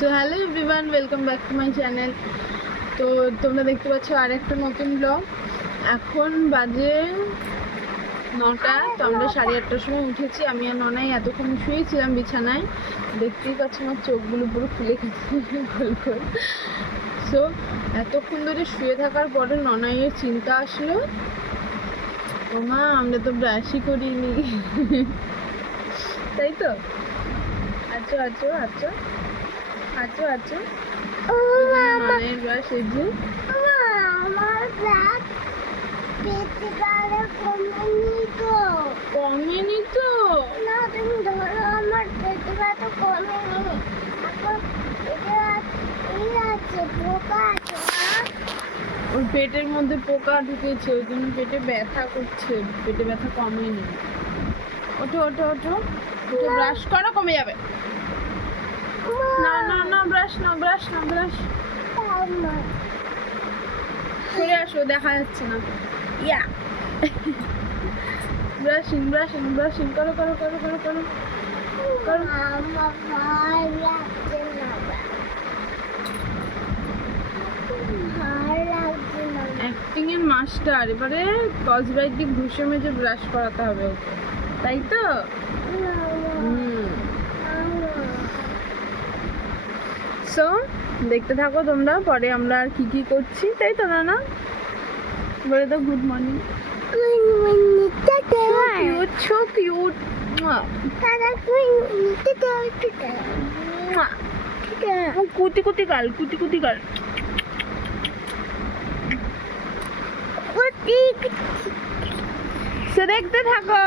So hello everyone, welcome back to my channel. তো তোমরা দেখতে পাচ্ছ আর একটা নতুন ব্লগ। এখন বাজে 9টা। তো আমরা 8:30টার সময় উঠেছি। আমি আর ননাই এতক্ষণ শুয়েছিলাম বিছানায়। দেখতেই পাচ্ছ আমার চোখগুলো পুরো ফুলে গেছে গোল গোল। সো এতক্ষণ ধরে শুয়ে থাকার পরে ননাইয়ের চিন্তা আসলো, ও মা আমরা তো ব্রাশই করিনি। তাই তো আচ্ছা আচ্ছা আচ্ছা আচ্ছা আচ্ছা মায়ের ব্রাশ এই যে আমার ব্লাড পেটে কারে কমেনি তো। কমেনি তো? না তুমি ধরো আমার পেটে ব্যথা কমেনি। এখন এটা এই আছে পোকা আছে না? ওর পেটের মধ্যে পোকা ঢুকেছে, ওই জন্য পেটে ব্যথা করছে। পেটে ব্যথা কমেনি। ওঠো ওঠো ওঠো ওঠো, ব্রাশ করো, কমে যাবে। না না না, ব্রাশ না ব্রাশ না ব্রাশ। আমার সরে আসো, দেখা যাচ্ছে না। ইয়া ব্রাশিং ব্রাশিং ব্রাশিং করো করো করো করো করো করো। আমার ভালো লাগছে না, ভালো লাগছে না। অ্যাক্টিং এর মাস্টার, এবারে কসবাইট দিয়ে ঘুষে মেজে ব্রাশ করাতে হবে ওকে, তাই তো? সো দেখতে থাকো তোমরা, পরে আমরা আর কি কি করছি, তাই তো? না না বলে দাও গুড মর্নিং। So cute. কুটি কুটি গাল, কুটি কুটি গাল। সো দেখতে থাকো।